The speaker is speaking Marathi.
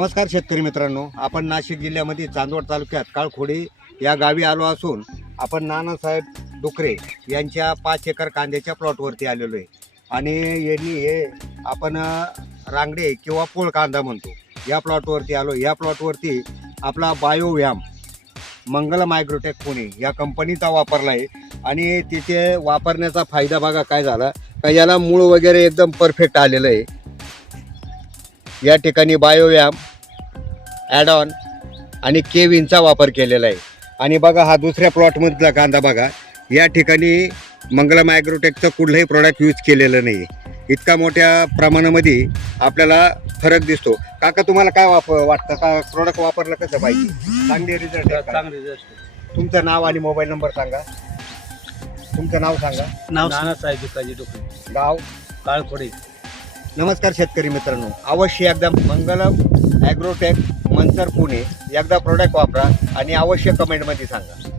नमस्कार शेतकरी मित्रांनो. आपण नाशिक जिल्ह्यामध्ये चांदवड तालुक्यात काळखोडी या गावी आलो असून आपण नानासाहेब डुकरे यांच्या पाच एकर कांद्याच्या प्लॉटवरती आलेलो आहे. आणि यांनी हे आपण रांगडे किंवा पोळ कांदा म्हणतो या प्लॉटवरती आलो. या प्लॉटवरती आपला बायोव्याम मंगल मायक्रोटेक पुणे या कंपनीचा वापरला आहे. आणि तिथे वापरण्याचा फायदा बघा काय झाला. का याला मूळ वगैरे एकदम परफेक्ट आलेलं आहे. या ठिकाणी बायोव्याम ॲडॉन आणि केविनचा वापर केलेला आहे. आणि बघा हा दुसऱ्या प्लॉटमधला कांदा बघा. या ठिकाणी मंगला मायक्रोटेकचं कुठलंही प्रॉडक्ट यूज केलेलं नाही इतका मोठ्या प्रमाणामध्ये आपल्याला फरक दिसतो. काका तुम्हाला काय वाप वाटतं? का प्रॉडक्ट वापरलं कसं पाहिजे? चांगले रिझल्ट चांगले result. तुमचं नाव आणि मोबाईल नंबर सांगा. तुमचं नाव सांगा. नानासाहेब भिकाजी डोकरे गाव? काळखोडे. नमस्कार शेतकरी मित्रांनो. अवश्य एकदा मंगलम ॲग्रोटेक मनसर पुणे एकदा प्रोडक्ट वापरा आणि अवश्य कमेंटमध्ये सांगा.